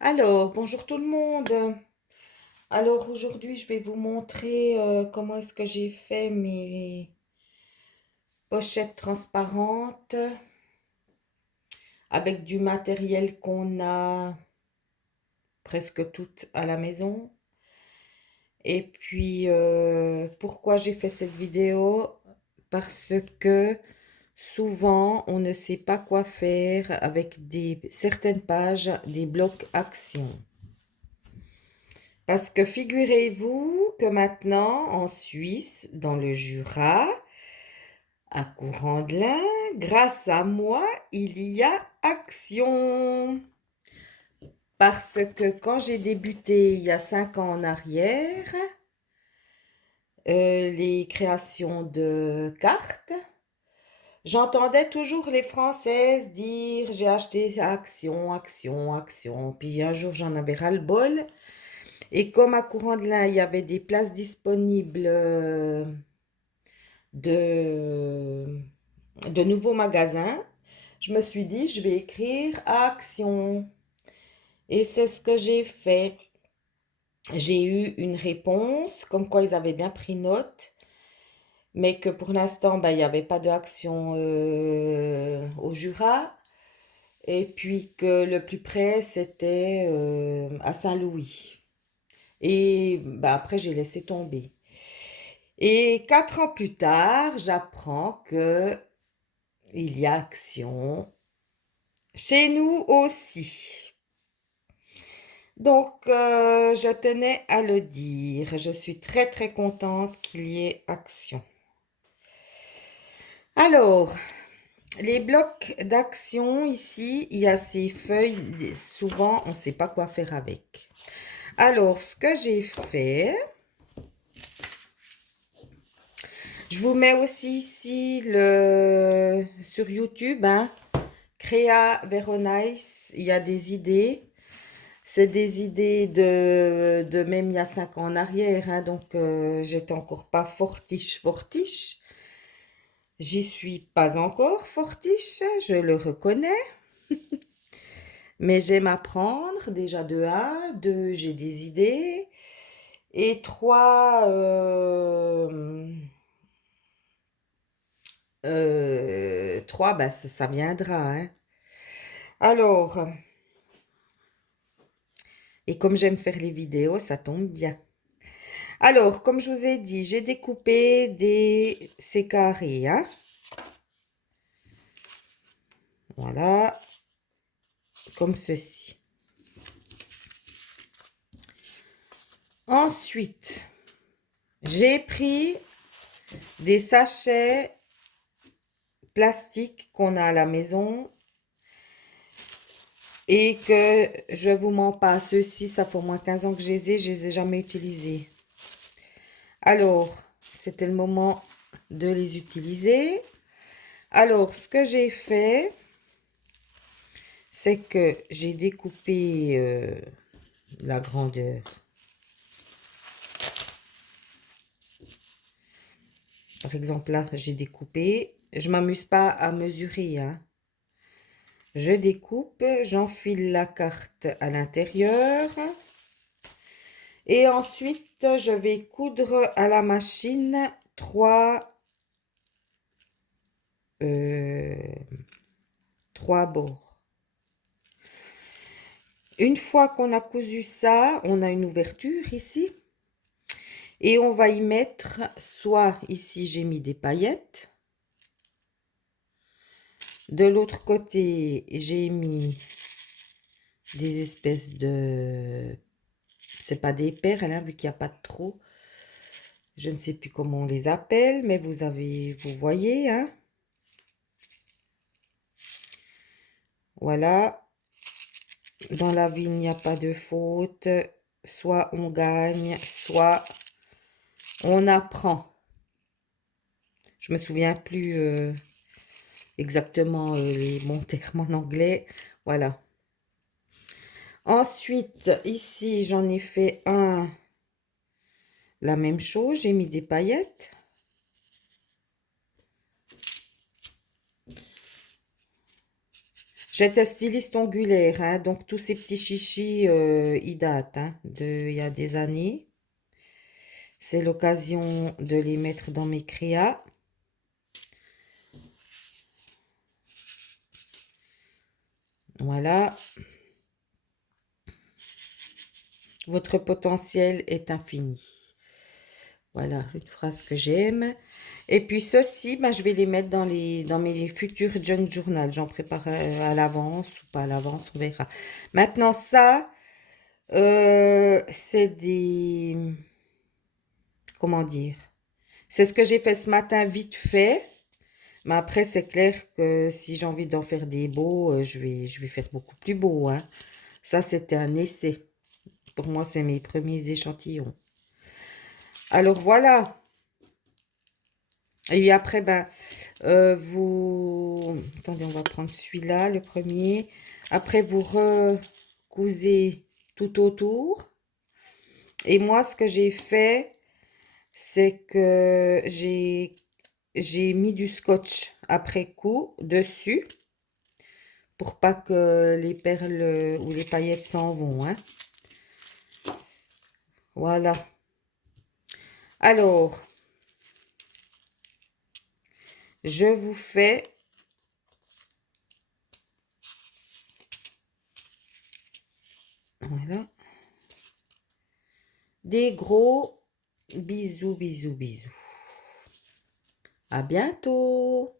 Alors, bonjour tout le monde. Alors aujourd'hui, je vais vous montrer comment est-ce que j'ai fait mes pochettes transparentes avec du matériel qu'on a presque toutes à la maison. Et puis, pourquoi j'ai fait cette vidéo? Parce que souvent, on ne sait pas quoi faire avec certaines pages des blocs actions. Parce que figurez-vous que maintenant, en Suisse, dans le Jura, à Courandlin, grâce à moi, il y a action. Parce que quand j'ai débuté il y a 5 ans en arrière, les créations de cartes, j'entendais toujours les Françaises dire j'ai acheté action, action, action. Puis un jour j'en avais ras-le-bol. Et comme à Courandlin, il y avait des places disponibles de, de nouveaux magasins, je me suis dit, je vais écrire Action. Et c'est ce que j'ai fait. J'ai eu une réponse, comme quoi ils avaient bien pris note, mais que pour l'instant, ben, il n'y avait pas d'action au Jura. Et puis que le plus près, c'était à Saint-Louis. Et ben, après, j'ai laissé tomber. Et 4 ans plus tard, j'apprends que il y a action chez nous aussi. Donc, je tenais à le dire. Je suis très très contente qu'il y ait action. Alors, les blocs d'action ici, il y a ces feuilles. Souvent, on ne sait pas quoi faire avec. Alors, ce que j'ai fait, je vous mets aussi ici sur YouTube, hein, Créa Veronice. Il y a des idées. C'est des idées de même il y a 5 ans en arrière, hein, donc j'étais encore pas fortiche, fortiche. J'y suis pas encore fortiche, je le reconnais, mais j'aime apprendre déjà de un, deux, j'ai des idées, et trois, trois, bah, ça viendra, hein. Alors, et comme j'aime faire les vidéos, ça tombe bien. Alors, comme je vous ai dit, j'ai découpé ces carrés, hein. Voilà, comme ceci. Ensuite, j'ai pris des sachets plastiques qu'on a à la maison et que je vous mens pas, ceux-ci, ça fait au moins 15 ans que je les ai jamais utilisés. Alors, c'était le moment de les utiliser. Alors, ce que j'ai fait, c'est que j'ai découpé la grandeur. Par exemple, là, j'ai découpé. Je m'amuse pas à mesurer, hein. Je découpe, j'enfile la carte à l'intérieur. Et ensuite, je vais coudre à la machine euh, trois bords. Une fois qu'on a cousu ça, on a une ouverture ici. Et on va y mettre, soit ici j'ai mis des paillettes. De l'autre côté, j'ai mis des espèces de... C'est pas des perles, hein, vu qu'il n'y a pas de trou. Je ne sais plus comment on les appelle, mais vous voyez, hein. Voilà. Dans la vie, il n'y a pas de faute. Soit on gagne, soit on apprend. Je me souviens plus exactement les bons termes en anglais. Voilà. Ensuite, ici, j'en ai fait la même chose. J'ai mis des paillettes. J'étais styliste ongulaire, hein, donc tous ces petits chichis, ils datent, hein, il y a des années. C'est l'occasion de les mettre dans mes créas. Voilà. Votre potentiel est infini. Voilà, une phrase que j'aime. Et puis ceci, ben, je vais les mettre dans mes futurs junk journal. J'en prépare à l'avance ou pas à l'avance, on verra. Maintenant, ça, c'est des... Comment dire? C'est ce que j'ai fait ce matin vite fait. Mais après, c'est clair que si j'ai envie d'en faire des beaux, je vais faire beaucoup plus beau, hein. Ça, c'était un essai. Pour moi, c'est mes premiers échantillons. Alors voilà. Et après, ben, vous... Attendez, on va prendre celui-là, le premier. Après, vous recousez tout autour. Et moi, ce que j'ai fait, c'est que j'ai mis du scotch après coup dessus pour pas que les perles ou les paillettes s'en vont, hein. Voilà. Alors, je vous fais voilà des gros bisous, bisous, bisous. À bientôt.